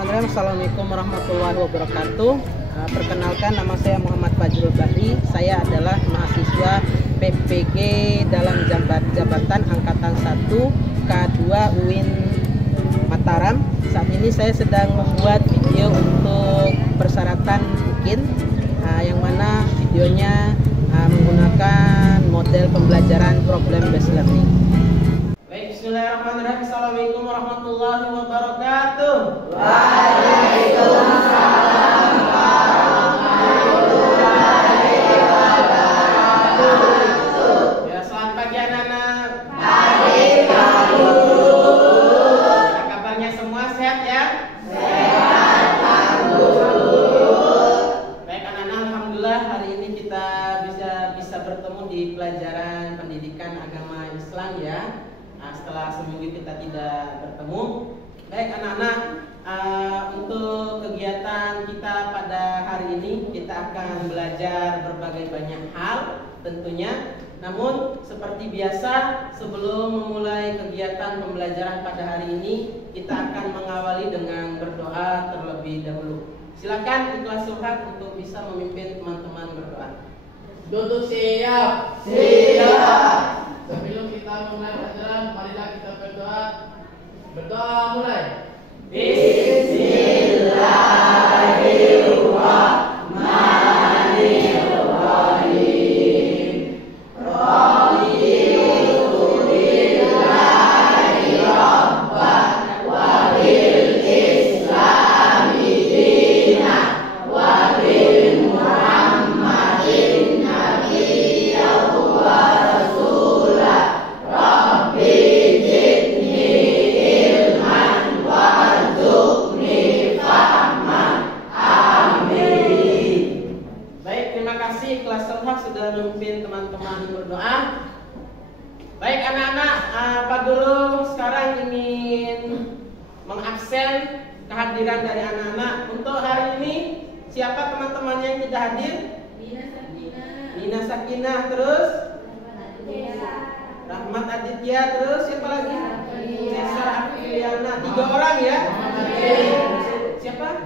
Bismillahirrahmanirrahim. Assalamualaikum warahmatullahi wabarakatuh. Perkenalkan, nama saya Muhammad Fajrul Bahri. Saya adalah mahasiswa PPG dalam jabatan Angkatan 1 K2 UIN Mataram. Saat ini saya sedang membuat video untuk persyaratan UKIN, yang mana videonya menggunakan model pembelajaran problem based learning. Baik, bismillahirrahmanirrahim. Assalamualaikum warahmatullahi wabarakatuh. Waalaikumsalam warahmatullahi wabarakatuh. Ya, selamat pagi anak-anak. Pagi Pak Guru. Kabarnya semua sehat ya? Sehat Pak Guru. Baik anak-anak, alhamdulillah hari ini kita bisa bertemu di pelajaran pendidikan agama Islam ya. Setelah seminggu kita tidak bertemu. Baik anak-anak, untuk kegiatan kita pada hari ini kita akan belajar berbagai banyak hal tentunya. Namun seperti biasa, sebelum memulai kegiatan pembelajaran pada hari ini, kita akan mengawali dengan berdoa terlebih dahulu. Silakan ikhlas surhat untuk bisa memimpin teman-teman berdoa. Duduk siap. Siap. Sebelum kita mulai pelajaran, marilah kita berdoa. Berdoa mulai. Bismillahirrahmanirrahim. Raditu billahi rabban wa bil islami dinan wa bil muhammadin nabiyyan wa rasulah. Rabbi zidni ilman warzuqni fahman. Amin. Baik, terima kasih kelas surhat sudah memimpin teman-teman berdoa. Baik anak-anak, Pak Guru sekarang ingin mengabsen kehadiran dari anak-anak. Untuk hari ini siapa teman-temannya yang tidak hadir? Nina Sakinah, terus Rahmat Aditya, terus siapa lagi? Nesa Afriliana. 3 orang ya. Siapa?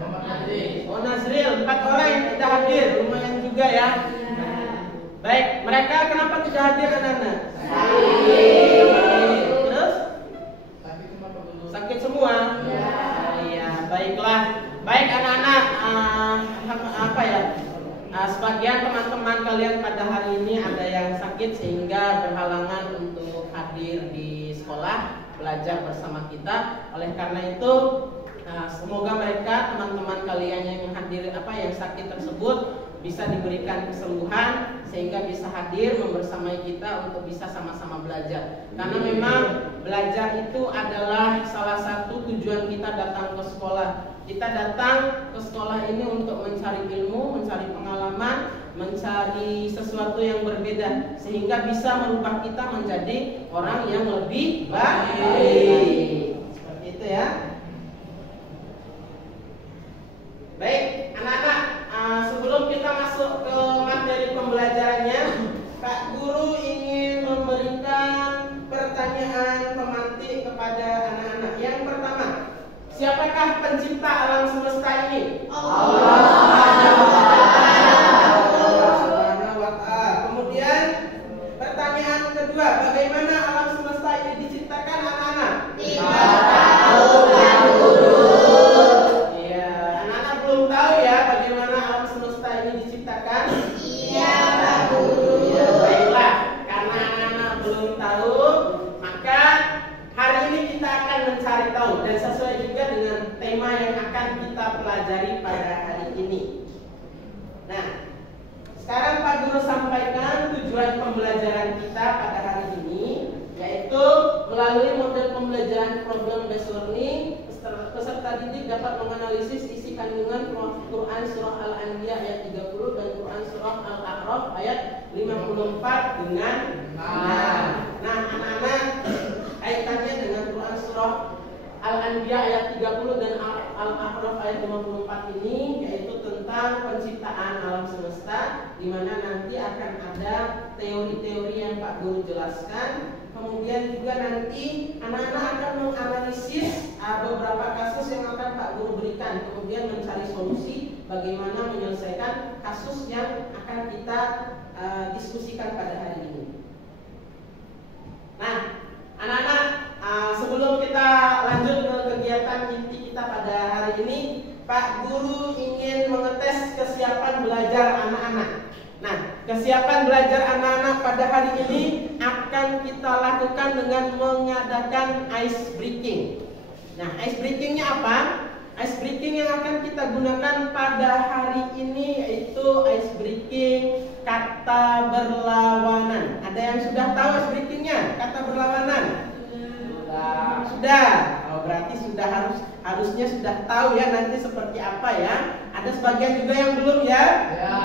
Oh, Nazril. 4 orang yang tidak hadir, lumayan juga ya. Baik, mereka kenapa tidak hadir anak-anak? Terus? Sakit semua? Iya, baiklah. Baik anak-anak, sebagian teman-teman kalian pada hari ini ada yang sakit sehingga berhalangan untuk hadir di sekolah belajar bersama kita. Oleh karena itu, semoga mereka teman-teman kalian yang hadir yang sakit tersebut bisa diberikan kesembuhan sehingga bisa hadir membersamai kita untuk bisa sama-sama belajar. Karena memang belajar itu adalah salah satu tujuan kita datang ke sekolah. Kita datang ke sekolah ini untuk mencari ilmu, mencari pengalaman, mencari sesuatu yang berbeda sehingga bisa merubah kita menjadi orang yang lebih baik. Seperti itu ya. Baik, anak-anak, sebelum kita masuk ke materi pembelajarannya, Pak Guru ingin memberikan pertanyaan pemantik kepada anak-anak. Yang pertama, siapakah pencipta alam semesta ini? Allah Subhanahu wa ta'ala. Kemudian pertanyaan kedua, bagaimana alam semesta ini diciptakan anak-anak? Tidak tahu Pak Guru. Iya, anak-anak belum tahu ya bagaimana alam semesta ini diciptakan? Iya Pak Guru. Baiklah, karena anak-anak belum tahu, maka hari ini kita akan mencari tahu dan sesuai juga dengan tema yang akan kita pelajari pada hari ini. Nah, sekarang Pak Guru sampaikan tujuan pembelajaran kita pada hari ini, yaitu melalui model pembelajaran problem based learning, peserta didik dapat menganalisis isi kandungan Quran surah Al-Anbiya ayat 30 dan Quran surah Al-A'raf ayat 54 dengan Nah, anak-anak, kaitannya dengan Quran surah Al-Anbiya ayat 30 dan Al-A'raf ayat 54 ini yaitu tentang penciptaan alam semesta, di mana nanti akan ada teori-teori yang Pak Guru jelaskan. Kemudian juga nanti anak-anak akan menganalisis beberapa kasus yang akan Pak Guru berikan, kemudian mencari solusi bagaimana menyelesaikan kasus yang akan kita diskusikan pada hari ini. Nah, anak-anak, sebelum kita lanjut ke kegiatan inti kita pada hari ini, Pak Guru ingin mengetes kesiapan belajar anak-anak. Nah, kesiapan belajar anak-anak pada hari ini akan kita lakukan dengan mengadakan ice breaking. Nah, ice breakingnya apa? Ice breaking yang akan kita gunakan pada hari ini yaitu ice breaking kata berlawanan. Ada yang sudah tahu ice breakingnya? Kata berlawanan? Sudah. Oh, berarti harusnya sudah tahu ya nanti seperti apa ya. Ada sebagian juga yang belum ya? Ya.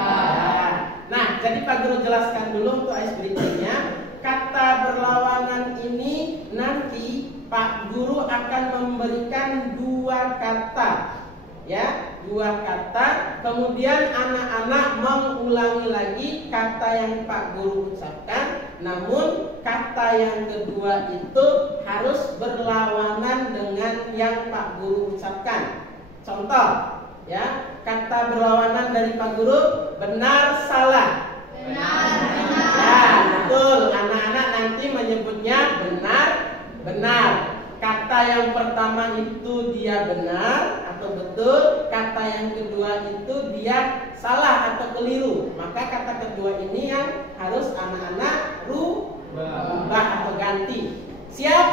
Nah, jadi Pak Guru jelaskan dulu untuk ice breakingnya. Kata berlawanan ini nanti Pak Guru akan memberikan 2 kata, ya, 2 kata. Kemudian anak-anak mengulangi lagi kata yang Pak Guru ucapkan. Namun kata yang kedua itu harus berlawanan dengan yang Pak Guru ucapkan. Contoh, ya, kata berlawanan dari Pak Guru, benar salah. Benar. Ya, betul. Anak-anak nanti menyebutnya benar. Kata yang pertama itu dia benar atau betul, kata yang kedua itu dia salah atau keliru. Maka kata kedua ini yang harus anak-anak rubah atau ganti. Siap?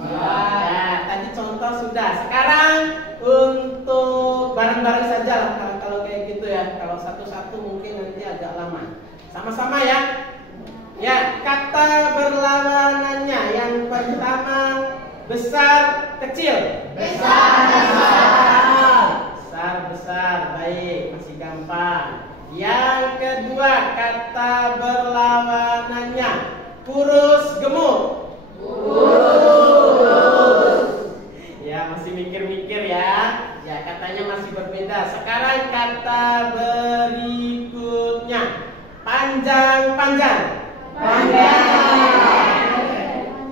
Ya, tadi contoh sudah. Sekarang untuk bareng-bareng saja lah kalau kayak gitu ya. Kalau satu-satu mungkin nanti agak lama. Sama-sama ya. Ya, kata berlawanannya yang pertama besar kecil. Besar. Baik, masih gampang. Yang kedua kata berlawanannya kurus gemuk. Ya, masih mikir-mikir ya. Ya, katanya masih berbeda. Sekarang kata berikutnya panjang.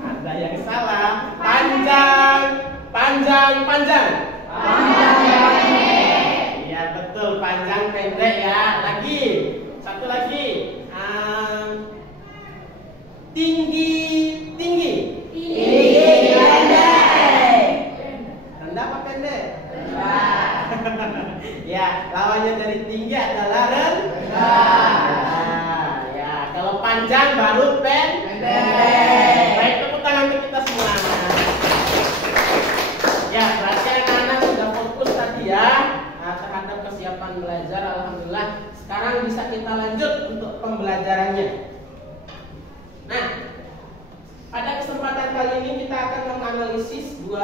Ada yang salah. Panjang. Iya, betul, panjang pendek ya. Lagi. Satu lagi. Tinggi. Rendah apa pendek? Ya, lawannya dari tinggi adalah rendah. Ya, kalau panjang baru pendek. Baik, tepuk tangan untuk kita semua. Ya, berarti anak-anak sudah fokus tadi ya terhadap kesiapan belajar. Alhamdulillah. Sekarang bisa kita lanjut untuk pembelajarannya. Nah, pada kesempatan kali ini kita akan menganalisis 2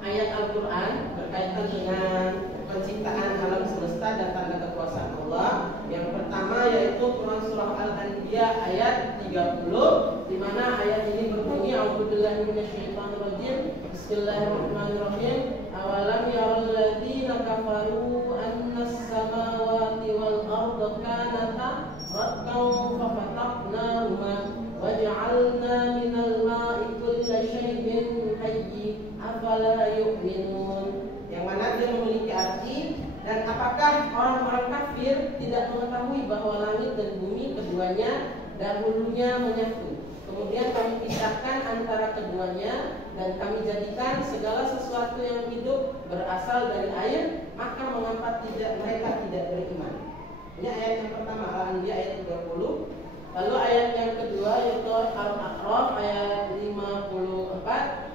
ayat Al-Quran berkaitan dengan penciptaan alam semesta dan tanda kekuasaan Allah. Yang pertama yaitu Quran surah Al-Anbiya ayat 30, di mana ayat ini berbunyi A'udzubillahi minasyaitonirrajim. Bismillahirrahmanirrahim. Awalam yarul ladzina kafaru annas samawati wal arda kanata ratqan fafataqnahuma waj'alna minal ma'i kulla syai'in hayy afala yu'minun. Yang mana dia memiliki arti, dan apakah orang-orang kafir tidak mengetahui bahwa langit dan bumi keduanya dahulunya menyatu, kemudian kami pisahkan antara keduanya dan kami jadikan segala sesuatu yang hidup berasal dari air, maka mengapa mereka tidak beriman? Ini ayat yang pertama, Al-Anbiya ayat 30. Lalu ayat yang kedua yaitu Al-A'raf ayat 54.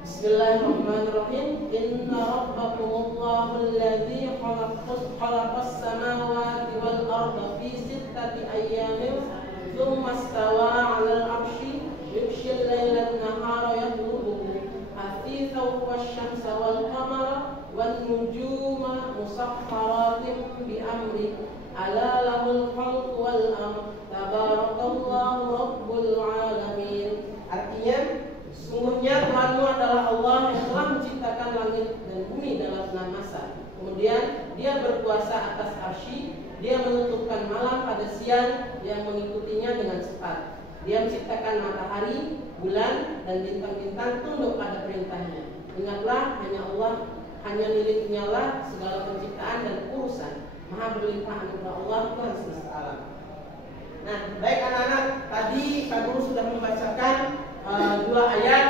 Bismillahirrahmanirrahim. Inna rabbakumullahu alladzi khalaqas samawati wal arda fi 6 ayyamin thumma istawa 'alal 'arsy yughshil laila an-nahara yatlubuhu hafizan wasyamsa wal qamara wan nujuma musakhkharatin bi amri ala lahul khalqu wal amr tabarakallahu rabbul alamin. Artinya, sungguhnya Tuhanmu adalah Allah yang telah menciptakan langit dan bumi dalam 6 masa. Kemudian Dia berkuasa atas arsy, Dia menutupkan malam pada siang, yang mengikutinya dengan cepat. Dia menciptakan matahari, bulan, dan bintang-bintang tunduk pada perintahnya. Ingatlah, hanya miliknya lah segala penciptaan dan urusan. Maha berlimpah anugerah Allah, Tuhan semesta alam. Nah, baik anak-anak, tadi Kak Guru sudah membacakan 2 ayat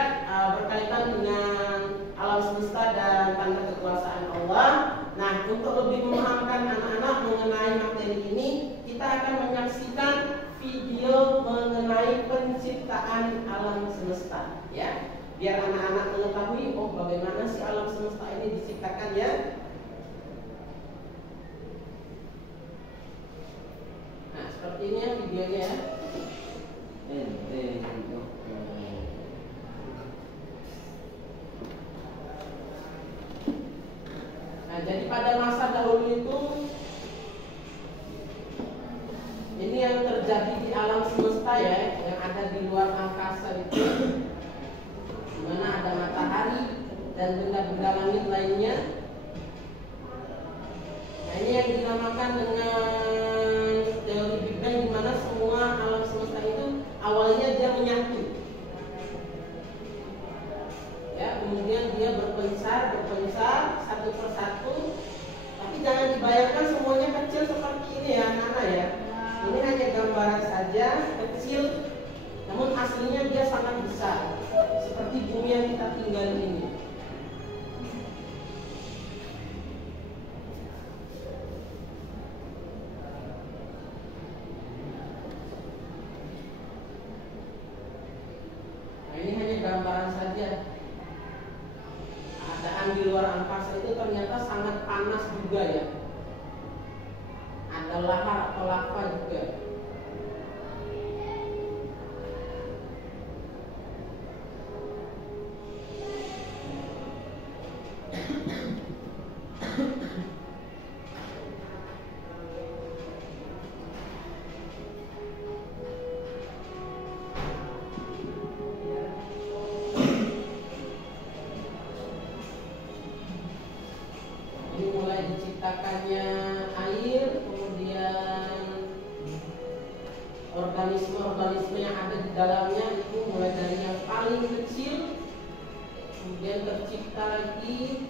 berkaitan dengan alam semesta dan tanda kekuasaan Allah. Nah, untuk lebih memahamkan anak-anak mengenai materi ini, kita akan menyaksikan video mengenai penciptaan alam semesta, ya. Biar anak-anak mengetahui, oh bagaimana sih alam semesta ini diciptakan, ya. Nah, seperti ini ya videonya, ya. Nah, jadi pada masa dahulu itu, ini yang terjadi di alam semesta, ya, yang ada di luar angkasa itu, di mana ada matahari dan benda-benda langit lainnya. Nah, ini yang dinamakan dengan teori Big Bang, di mana semua alam semesta itu awalnya dia menyatu, ya, kemudian dia berpencar satu persatu. Tapi jangan dibayangkan semuanya kecil seperti ini, ya anak-anak, ya. Ini hanya gambaran saja, kecil, namun aslinya dia sangat besar, seperti bumi yang kita tinggali ini. Nah, ini hanya gambaran saja. Keadaan di luar angkasa itu ternyata sangat panas juga, ya. Ada lahar atau lava juga. Ini mulai diciptakannya air, kemudian organisme-organisme yang ada di dalamnya itu mulai dari yang paling kecil, kemudian tercipta lagi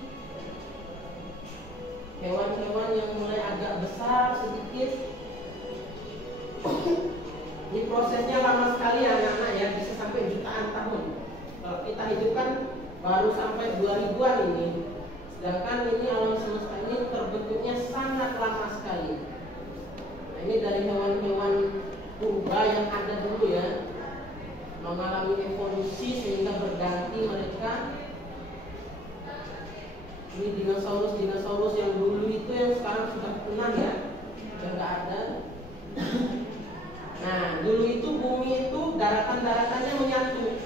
hewan-hewan yang mulai agak besar sedikit. Ini prosesnya lama sekali, anak-anak, ya, bisa sampai jutaan tahun. Kalau kita hidupkan baru sampai 2000-an ini. Sedangkan ini alam semesta ini terbentuknya sangat lama sekali. Nah, ini dari hewan-hewan purba yang ada dulu, ya, mengalami evolusi sehingga berganti mereka. Ini dinosaurus yang dulu itu yang sekarang sudah punah, ya, yang nggak ada. Nah, dulu itu bumi itu daratan-daratannya menyatu.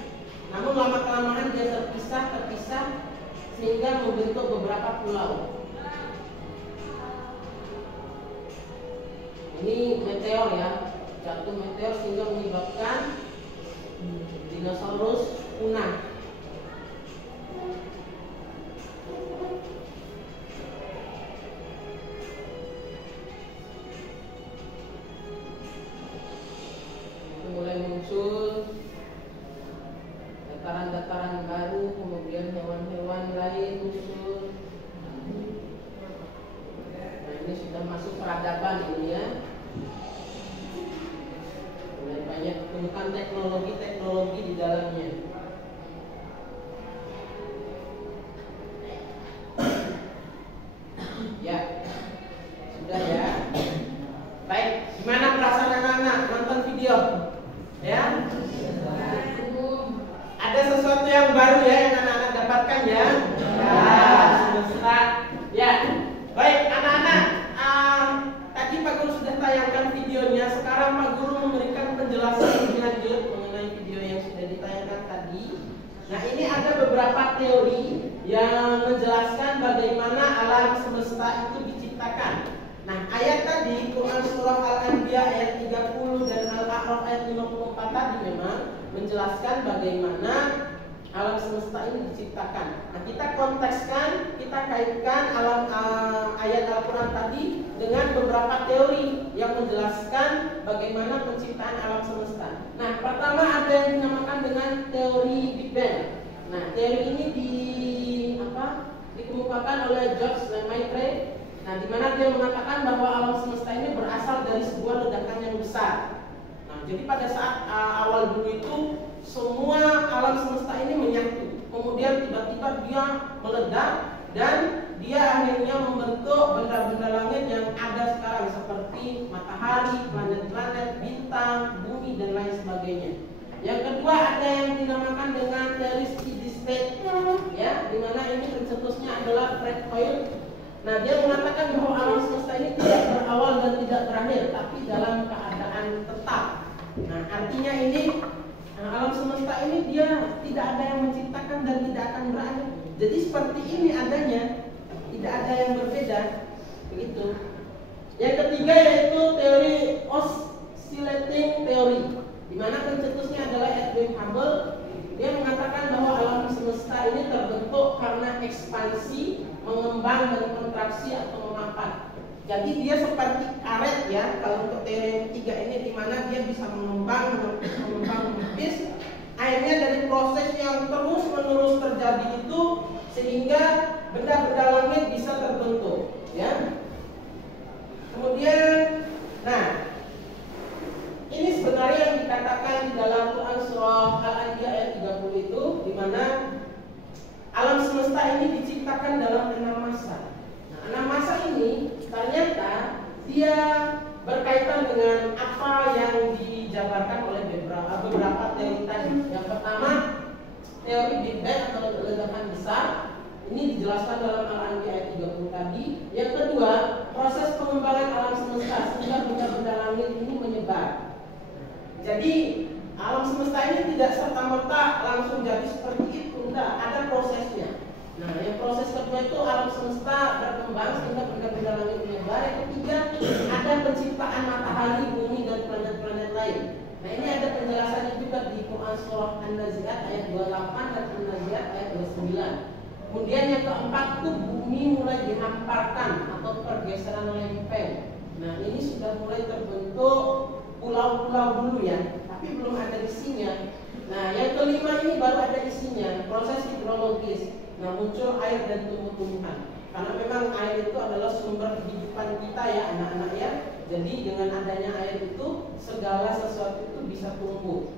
Namun lama kelamaan dia terpisah sehingga membentuk beberapa pulau. Ini meteor, ya, jatuh meteor sehingga menyebabkan dinosaurus punah. Mulai muncul dataran-dataran baru, kemudian hewan-hewan lain muncul. Nah, ini sudah masuk peradaban ini, ya. Mulai banyak ditemukan teknologi di dalamnya. Ya, sudah, ya. Baik, gimana perasaan anak-anak nonton video? Ya, ada sesuatu yang baru, ya, yang anak-anak dapatkan, ya. Semesta. Ya, baik anak-anak. Tadi Pak Guru sudah tayangkan videonya. Sekarang Pak Guru memberikan penjelasan lebih lanjut mengenai video yang sudah ditayangkan tadi. Nah, ini ada beberapa teori yang menjelaskan bagaimana alam semesta itu diciptakan. Nah, ayat tadi Quran surah Al-Anbiya ayat 30 dan Al-A'raf ayat 54 tadi memang menjelaskan bagaimana alam semesta ini diciptakan. Nah, kita kontekskan, kita kaitkan ayat Al-Quran tadi dengan beberapa teori yang menjelaskan bagaimana penciptaan alam semesta. Nah, pertama ada yang dinamakan dengan teori Big Bang. Nah, teori ini dikemukakan oleh George Lemaitre. Nah, di mana dia mengatakan bahwa alam semesta ini berasal dari sebuah ledakan yang besar. Nah, jadi pada saat awal dulu itu semua alam semesta ini menyatu. Kemudian tiba-tiba dia meledak dan dia akhirnya membentuk benda-benda langit yang ada sekarang seperti matahari, planet-planet, bintang, bumi dan lain sebagainya. Yang kedua ada yang dinamakan dengan teori steady state, ya, di mana ini pencetusnya adalah Fred Hoyle. Nah, dia mengatakan bahwa alam semesta ini tidak berawal dan tidak terakhir, tapi dalam keadaan tetap. Nah, artinya ini alam semesta ini dia tidak ada yang menciptakan dan tidak akan berakhir. Jadi seperti ini adanya, tidak ada yang berbeda, begitu. Yang ketiga yaitu teori oscillating theory, di mana pencetusnya adalah Edwin Hubble. Dia mengatakan bahwa alam semesta ini terbentuk karena ekspansi, mengembang dan kontraksi atau merapat. Jadi dia seperti karet, ya. Kalau untuk teori yang ketiga ini, di mana dia bisa mengembang, menipis. Akhirnya dari proses yang terus-menerus terjadi itu, sehingga benda-benda langit bisa terbentuk, ya. Kemudian, nah, ini sebenarnya yang dikatakan di dalam Quran surah Al-Anbiya ayat 30 itu, di mana alam semesta ini diciptakan dalam 6 masa. Nah, 6 masa ini ternyata dia berkaitan dengan apa yang dijabarkan oleh beberapa teori tadi. Yang pertama, teori Big Bang atau ledakan besar. Ini dijelaskan dalam Al-Anbiya ayat 30 tadi. Yang kedua, proses pengembangan alam semesta sehingga benda-benda langit ini menyebar. Jadi alam semesta ini tidak serta-merta langsung jadi seperti itu, enggak, ada prosesnya. Nah, yang proses kedua itu alam semesta berkembang sehingga benda-benda langit menyebar. Yang ketiga, ada penciptaan matahari, bumi dan planet-planet lain. Nah, ini ada penjelasannya juga di Quran surah An-Nazi'at ayat 28 dan An-Nazi'at ayat 29. Kemudian yang keempat itu bumi mulai dihamparkan atau pergeseran lempeng. Nah, ini sudah mulai terbentuk pulau-pulau dulu, ya, tapi belum ada isinya. Nah, yang kelima ini baru ada isinya, proses hidrologis. Nah, muncul air dan tumbuh-tumbuhan. Karena memang air itu adalah sumber kehidupan kita, ya, anak-anak, ya. Jadi dengan adanya air itu segala sesuatu itu bisa tumbuh.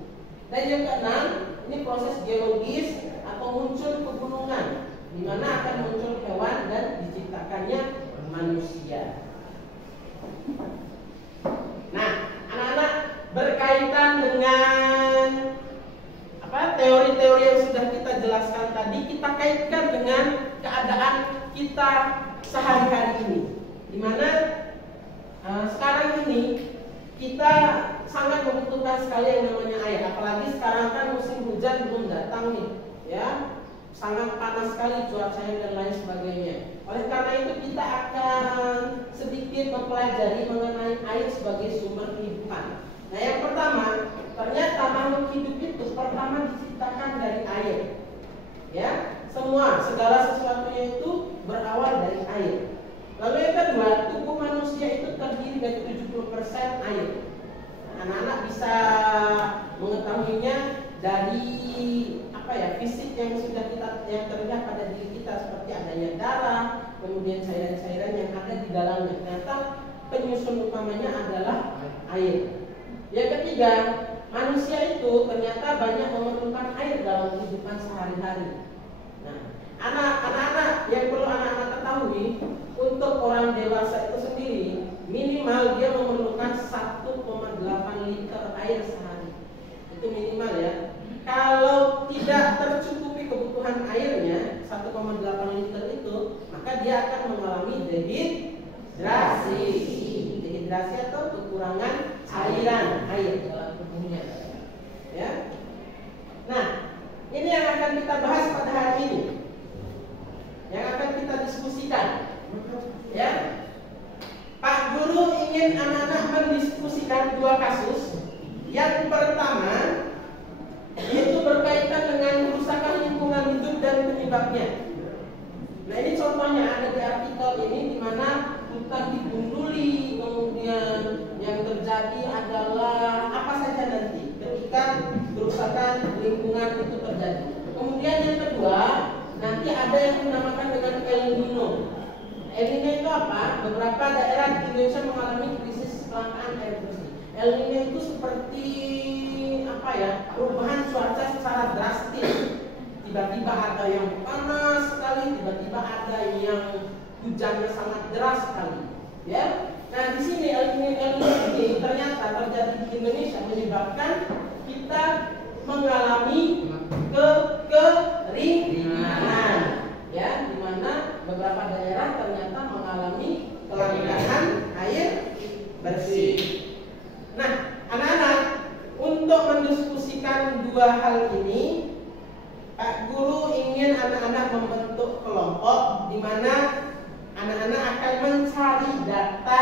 Dan yang keenam, ini proses geologis atau muncul pegunungan, di mana akan muncul hewan dan diciptakannya manusia. Nah, anak-anak, berkaitan dengan teori-teori yang sudah kita jelaskan tadi, kita kaitkan dengan keadaan kita sehari-hari ini, di mana sekarang ini kita sangat membutuhkan sekali yang namanya air. Apalagi sekarang kan musim hujan belum datang nih, ya, sangat panas sekali cuacanya dan lain sebagainya. Oleh karena itu kita akan sedikit mempelajari mengenai air sebagai sumber kehidupan. Nah, yang pertama, ternyata makhluk hidup itu pertama diciptakan dari air, ya. Segala sesuatunya itu berawal dari air. Lalu yang kedua, tubuh manusia itu terdiri dari 70% air. Nah, anak-anak bisa mengetahuinya dari fisik yang sudah yang terlihat pada diri kita, seperti adanya darah, kemudian cairan-cairan yang ada di dalamnya. Ternyata penyusun utamanya adalah air. Yang ketiga, manusia itu ternyata banyak memerlukan air dalam kehidupan sehari-hari. Nah, anak-anak yang perlu anak-anak ketahui, untuk orang dewasa itu sendiri minimal dia memerlukan 1,8 liter air sehari. Itu minimal, ya. Kalau tidak tercukupi kebutuhan airnya 1,8 liter itu, maka dia akan mengalami dehidrasi. Dehidrasi atau kekurangan cairan air dalam tubuhnya, ya. Nah, ini yang akan kita bahas pada hari ini, yang akan kita diskusikan, ya. Pak Guru ingin anak-anak mendiskusikan 2 kasus. Yang pertama yaitu berkaitan dengan kerusakan lingkungan penyebabnya. Nah ini contohnya ada di artikel ini di mana hutan digunduli, kemudian yang terjadi adalah apa saja nanti ketika kerusakan lingkungan itu terjadi. Kemudian yang kedua, nanti ada yang dinamakan dengan El Nino. El Nino itu apa? Beberapa daerah di Indonesia mengalami krisis kelangkaan air bersih. El Nino itu seperti apa ya? Perubahan cuaca secara drastis. Tiba-tiba ada yang panas sekali, tiba-tiba ada yang hujannya sangat deras sekali. Ya. Nah di sini El Nino ini ternyata terjadi di Indonesia menyebabkan kita mengalami kekeringan, ya, di mana beberapa daerah ternyata mengalami kelangkaan air bersih. Nah, anak-anak, untuk mendiskusikan dua hal ini, Pak Guru ingin anak-anak membentuk kelompok di mana anak-anak akan mencari data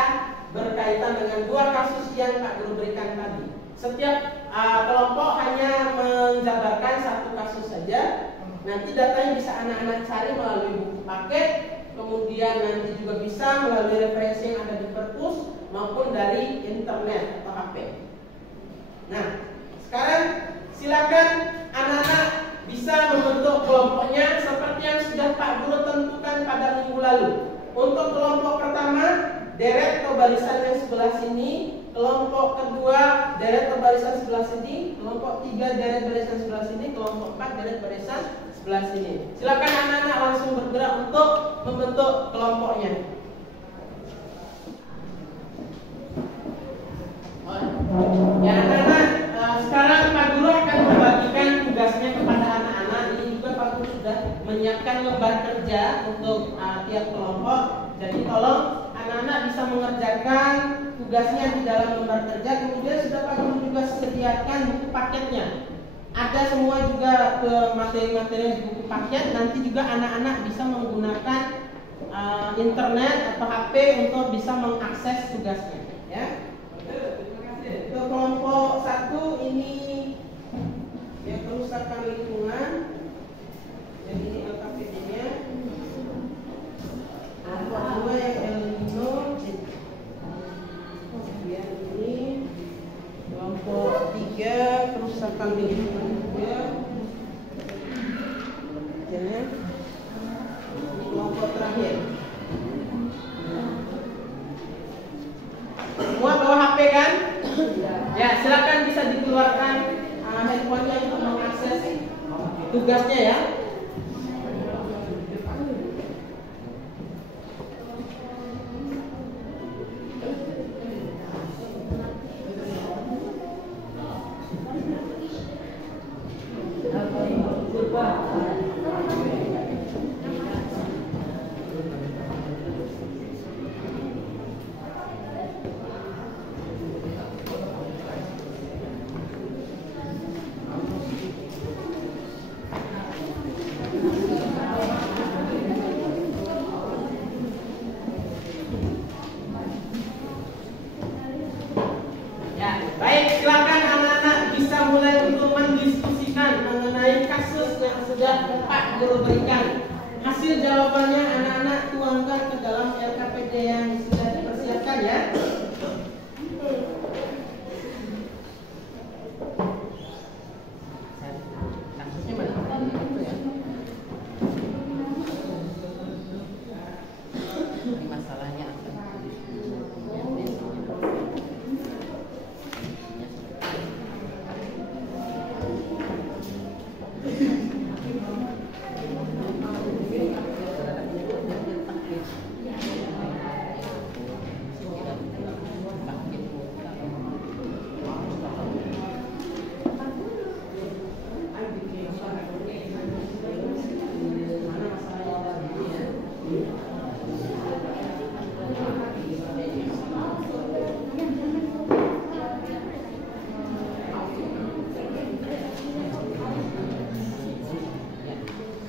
berkaitan dengan dua kasus yang Pak Guru berikan tadi. Setiap kelompok hanya menjabarkan satu kasus saja. Nanti datanya bisa anak-anak cari melalui buku paket, kemudian nanti juga bisa melalui referensi yang ada di perpus maupun dari internet atau HP. Nah, sekarang silakan anak-anak bisa membentuk kelompoknya seperti yang sudah Pak Guru tentukan pada minggu lalu. Untuk kelompok pertama, deret atau barisan yang sebelah sini. Kelompok kedua, deret atau barisan sebelah sini. Kelompok tiga, deret barisan sebelah sini. Kelompok empat, deret barisan sebelah sini. Silakan anak-anak langsung bergerak untuk membentuk kelompoknya. Ya anak-anak, sekarang Pak Guru akan membagikan tugasnya kepada anak-anak. Ini juga Pak Guru sudah menyiapkan lembar kerja untuk tiap kelompok. Jadi tolong anak-anak bisa mengerjakan tugasnya di dalam lembar kerja. Kemudian sudah Pak Guru juga sediakan buku paketnya. Ada semua juga ke materi-materi di buku paket. Nanti juga anak-anak bisa menggunakan internet atau HP untuk bisa mengakses tugasnya. Ya. Untuk kelompok satu ini ya kerusakan lingkungan. Jadi ini LKPD-nya. Kelompok dua yang El Nino. Kemudian ini kelompok tiga kerusakan lingkungan juga. Ini kelompok terakhir. Semua bawa HP kan? Ya, silakan bisa dikeluarkan handphonenya untuk mengakses tugasnya ya. Baik, silakan anak-anak bisa mulai untuk mendiskusikan mengenai kasus yang sudah Pak Guru berikan. Hasil jawabannya anak-anak tuangkan ke dalam LKPD yang sudah dipersiapkan ya. Kasusnya mana? Ini masalahnya apa?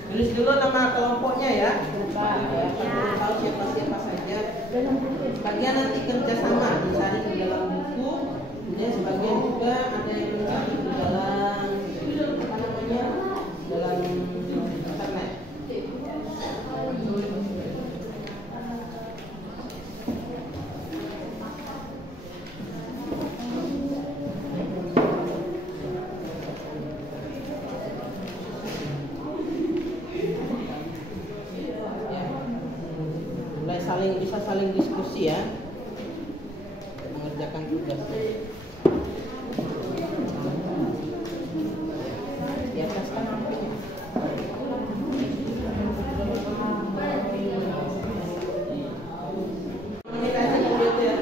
Tulis dulu nama kelompoknya ya. Tahu siapa-siapa saja. Sebagian nanti kerjasama dicari di dalam buku. Kemudian sebagian juga ada yang mencari di dalam apa namanya, dalam internet. saling diskusi ya, mengerjakan tugasnya. Di atas kan apinya. Komunikasi gitu ya.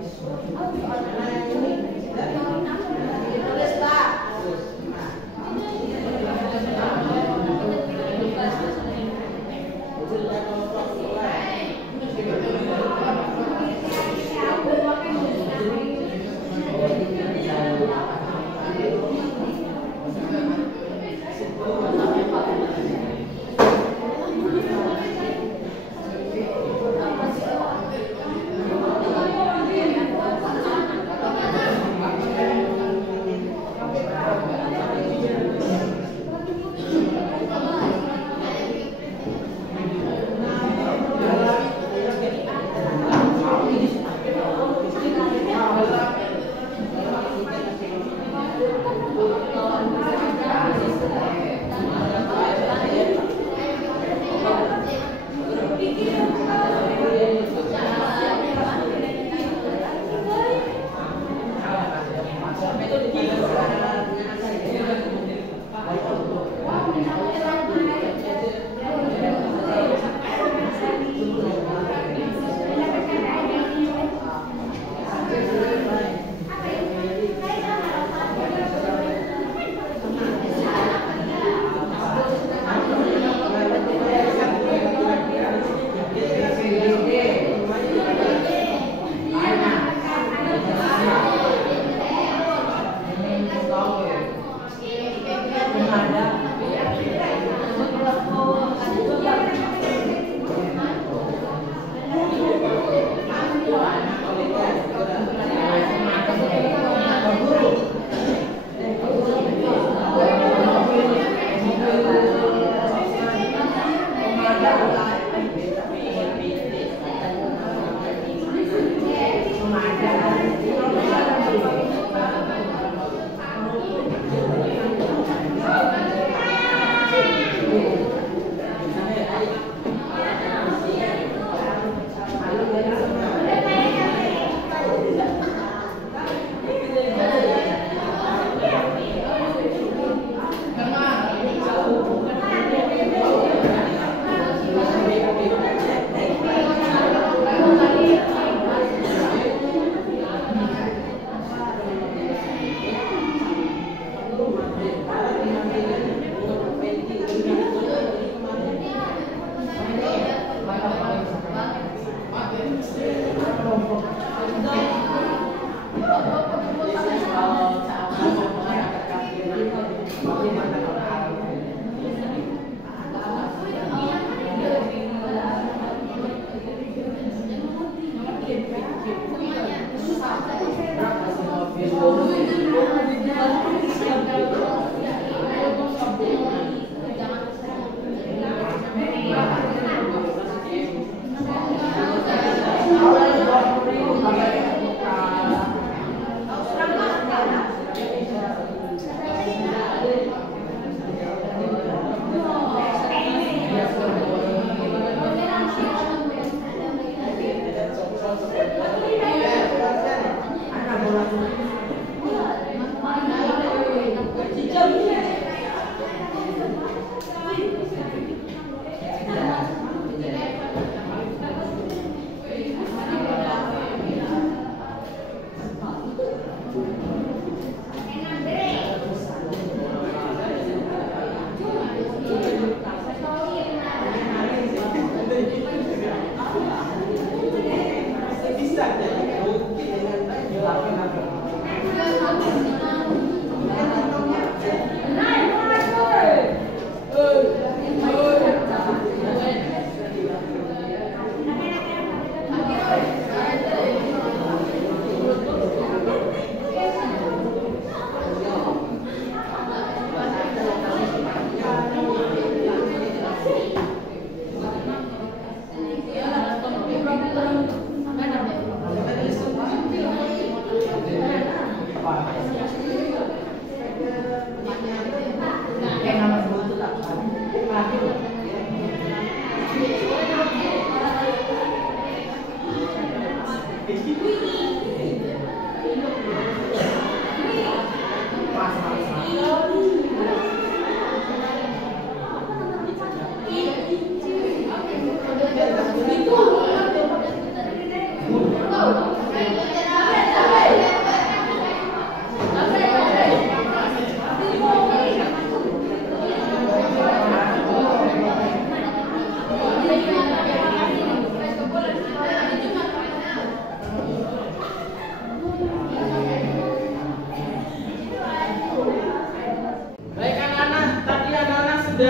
Itu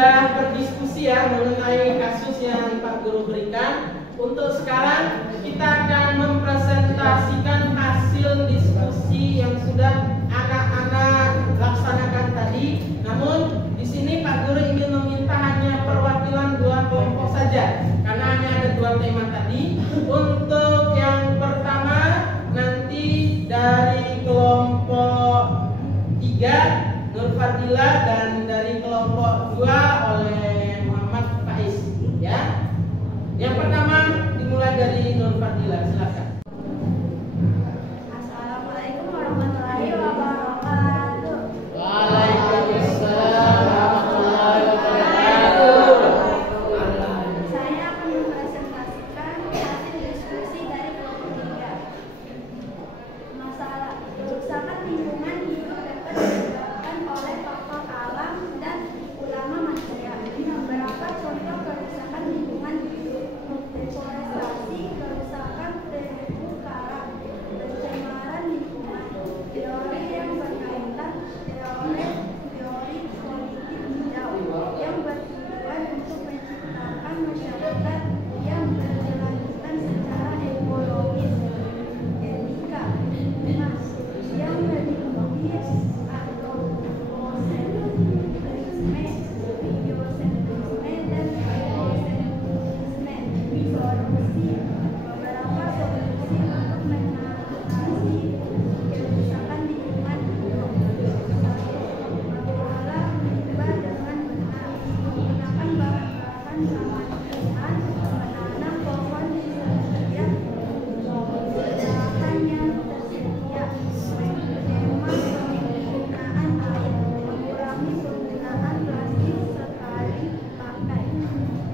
sudah berdiskusi ya mengenai kasus yang Pak Guru berikan. Untuk sekarang kita akan mempresentasikan hasil diskusi yang sudah anak-anak laksanakan tadi. Namun di sini Pak Guru ingin meminta hanya perwakilan 2 kelompok saja karena hanya ada 2 tema tadi. Untuk yang pertama nanti dari kelompok 3 Nur Fadila dan dari kelompok 2 oleh Muhammad Faiz ya. Yang pertama dimulai dari Nur Fadila, silakan. Assalamualaikum warahmatullahi wabarakatuh. Waalaikumsalam warahmatullahi wabarakatuh. Saya akan mempresentasikan hasil diskusi dari kelompok 3. Masalah kerusakan lingkungan hidup dapat disebabkan oleh faktor alam dan ulama manusia. Beberapa contoh kerusakan lingkungan hidup: deforestasi, kerusakan terumbu karang, pencemaran lingkungan, teori yang berkaitan, teori politik hijau yang bertujuan untuk menciptakan masyarakat yang berkelanjutan secara ekologis, etika, lingkungan yang melindungi biosentrisme dan ekosentrisme. Solusi: beberapa solusi untuk mengatasi kerusakan lingkungan hidup. 1. Mengolah limbah dengan benar, menggunakan bahan-bahan ramah lingkungan, menanam pohon di setiap lahan yang tersedia, menghemat penggunaan air, mengurangi penggunaan plastik sekali pakai.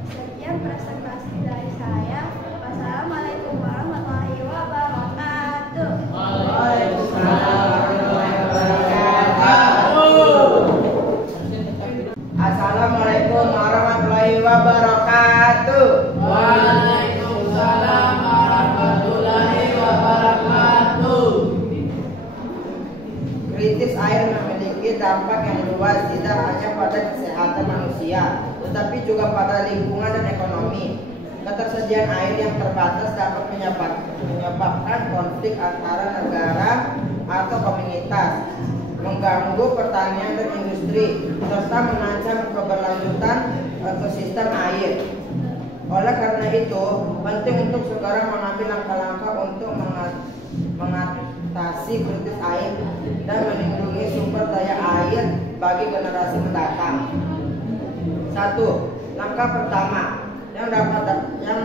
Sekian presentasi dari saya. Wassalamualaikum warahmatullahi wabarakatuh. Assalamualaikum warahmatullahi wabarakatuh. Waalaikumsalam warahmatullahi wabarakatuh. Krisis air memiliki dampak yang luas tidak hanya pada kesehatan manusia, tetapi juga pada lingkungan dan ekonomi. Ketersediaan air yang terbatas dapat menyebabkan konflik antara negara atau komunitas, mengganggu pertanian dan industri, serta mengancam keberlanjutan ekosistem air. Oleh karena itu, penting untuk segera mengambil langkah-langkah untuk mengatasi krisis air dan melindungi sumber daya air bagi generasi mendatang. 1. Langkah pertama yang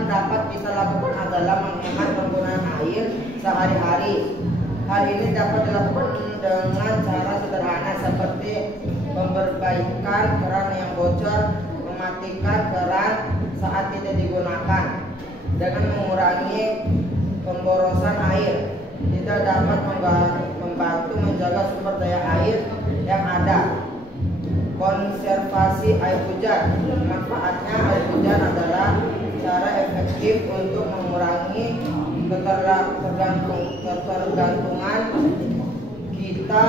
dapat kita lakukan adalah menghemat penggunaan air sehari-hari. Hal ini dapat dilakukan dengan cara sederhana seperti memperbaikan keran yang bocor, mematikan keran saat tidak digunakan, dengan mengurangi pemborosan air. Tidak dapat membantu menjaga sumber daya air yang ada. Konservasi air hujan. Manfaatnya air hujan adalah cara efektif untuk mengurangi ketergantungan kita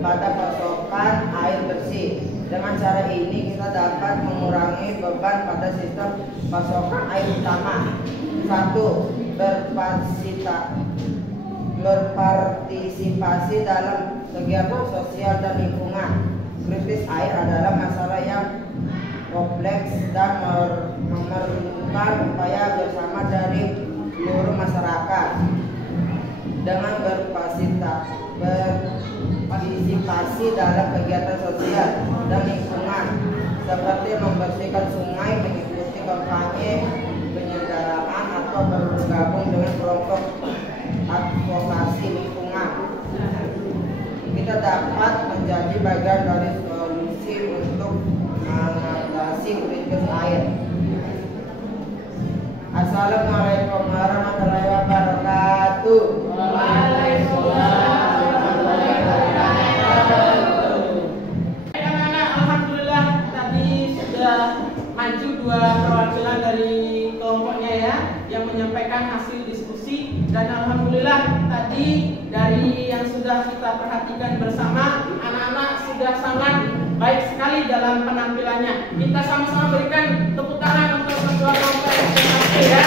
pada pasokan air bersih. Dengan cara ini kita dapat mengurangi beban pada sistem pasokan air utama. 1. Berpartisipasi dalam kegiatan sosial dan lingkungan. Krisis air adalah masalah yang kompleks dan memerlukan upaya bersama dari seluruh masyarakat. Dengan berpartisipasi dalam kegiatan sosial dan lingkungan seperti membersihkan sungai, mengikuti kampanye penyendaraan atau bergabung dengan kelompok advokasi lingkungan, kita dapat menjadi bagian dari solusi untuk mengatasi krisis air. Assalamualaikum warahmatullahi wabarakatuh. Waalaikumsalam warahmatullahi wabarakatuh. Anak-anak, alhamdulillah tadi sudah maju 2 perwakilan dari kelompoknya ya, yang menyampaikan hasil diskusi. Dan alhamdulillah tadi dari yang sudah kita perhatikan bersama, anak-anak sudah sangat baik sekali dalam penampilannya. Kita sama-sama berikan tepuk tangan untuk kedua kelompok SMP ya.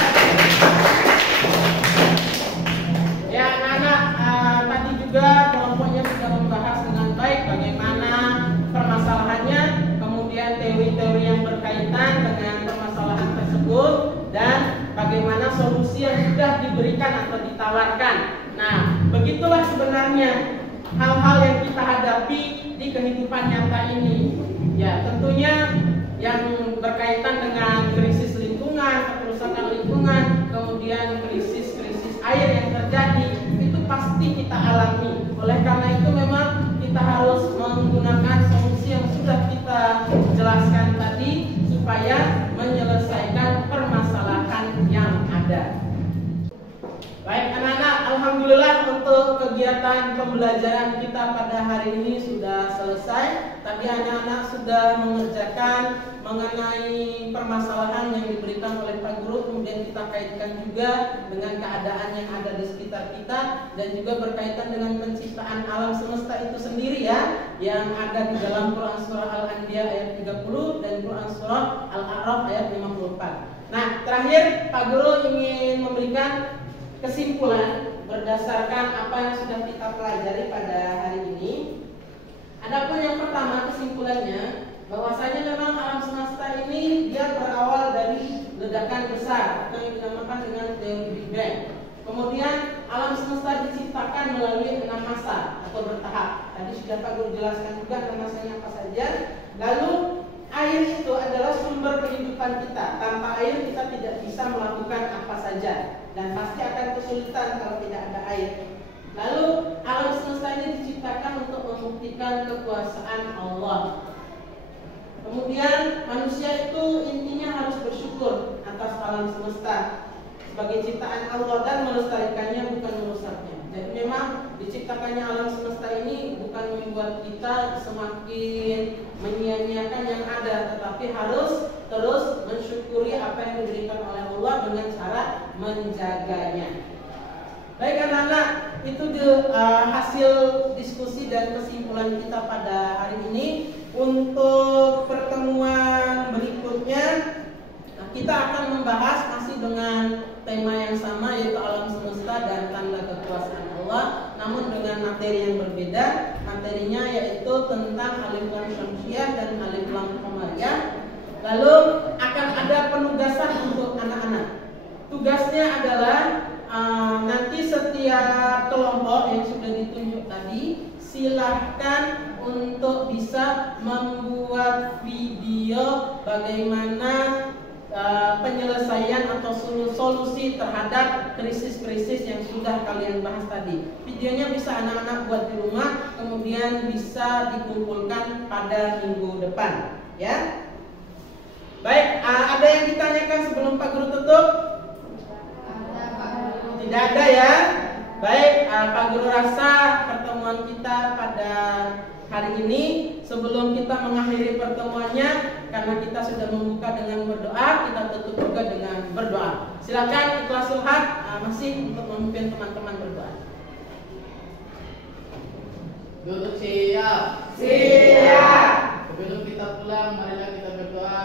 Ya anak-anak, tadi juga kelompoknya sudah membahas dengan baik bagaimana permasalahannya, kemudian teori-teori yang berkaitan dengan permasalahan tersebut, dan bagaimana solusi yang sudah diberikan atau ditawarkan. Nah, begitulah sebenarnya hal-hal yang kita hadapi di kehidupan nyata ini. Ya, tentunya yang berkaitan dengan krisis lingkungan, kerusakan lingkungan, kemudian krisis-krisis air yang terjadi, itu pasti kita alami. Oleh karena itu memang kita harus menggunakan solusi yang sudah kita jelaskan tadi supaya menyelesaikan permasalahan yang ada. Baik anak-anak, alhamdulillah untuk kegiatan pembelajaran kita pada hari ini sudah selesai. Tadi anak-anak sudah mengerjakan mengenai permasalahan yang diberikan oleh Pak Guru, kemudian kita kaitkan juga dengan keadaan yang ada di sekitar kita, dan juga berkaitan dengan penciptaan alam semesta itu sendiri ya, yang ada di dalam Quran Surah Al-Anbiya ayat 30 dan Quran Surah Al-A'raf ayat 54. Nah, terakhir Pak Guru ingin memberikan kesimpulan berdasarkan apa yang sudah kita pelajari pada hari ini. Adapun yang pertama, kesimpulannya bahwasanya memang alam semesta ini dia berawal dari ledakan besar atau yang dinamakan dengan teori Big Bang. Kemudian alam semesta diciptakan melalui 6 masa atau bertahap. Tadi sudah Pak Guru jelaskan juga 6 masanya apa saja. Lalu air itu adalah sumber kehidupan kita. Tanpa air kita tidak bisa melakukan apa saja, dan pasti akan kesulitan kalau tidak ada air. Lalu alam semesta ini diciptakan untuk membuktikan kekuasaan Allah. Kemudian manusia itu intinya harus bersyukur atas alam semesta sebagai ciptaan Allah dan melestarikannya, bukan merusaknya. Jadi memang diciptakannya alam semesta ini bukan membuat kita semakin menyia-nyiakan yang ada, tetapi harus terus mensyukuri apa yang diberikan oleh Allah dengan cara menjaganya. Baik anak-anak, itu hasil diskusi dan kesimpulan kita pada hari ini. Untuk pertemuan berikutnya kita akan membahas masih dengan tema yang sama, yaitu alam semesta dan tanda kekuasaan Allah, namun dengan materi yang berbeda. Materinya yaitu tentang alif lam syamsiyah dan alif lam qamariyah. Lalu akan ada penugasan untuk anak-anak. Tugasnya adalah nanti setiap kelompok yang sudah ditunjuk tadi silahkan untuk bisa membuat video bagaimana penyelesaian atau solusi terhadap krisis-krisis yang sudah kalian bahas tadi. Videonya bisa anak-anak buat di rumah, kemudian bisa dikumpulkan pada minggu depan, ya. Baik, ada yang ditanyakan sebelum Pak Guru tutup? Tidak ada ya. Baik, Pak Guru rasa pertemuan kita pada hari ini, sebelum kita mengakhiri pertemuannya, karena kita sudah membuka dengan berdoa, kita tutup juga dengan berdoa. Silakan ikhlas suhat masih untuk memimpin teman-teman berdoa. Duduk siap. Siap. Sebelum kita pulang, marilah kita berdoa.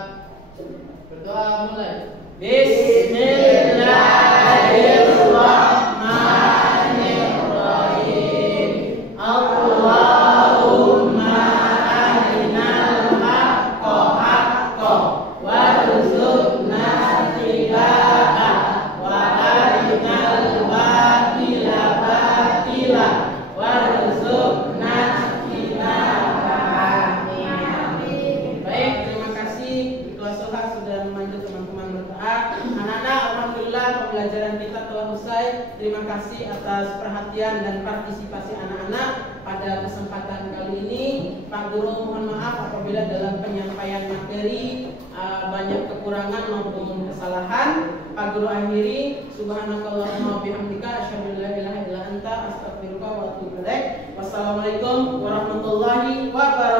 Berdoa mulai. Bismillahirrahmanirrahim. Allahumma arinal haqqa haqqa warzuqna ittiba'ah wa arinal batila batila warzuqna ijtinabah. Baik, terima kasih kelas sholat sudah memandu teman-teman berdoa. Anak-anak, alhamdulillah pembelajaran kita telah usai. Terima kasih atas perhatian dan partisipasi anak-anak pada kesempatan kali ini. Pak Guru mohon maaf apabila dalam penyampaian materi banyak kekurangan maupun kesalahan. Pak Guru akhiri, subhanakallahumma wabihamdika asyhadu an la ilaha illa anta astaghfiruka wa atubu ilaik. Wassalamualaikum warahmatullahi wabarakatuh.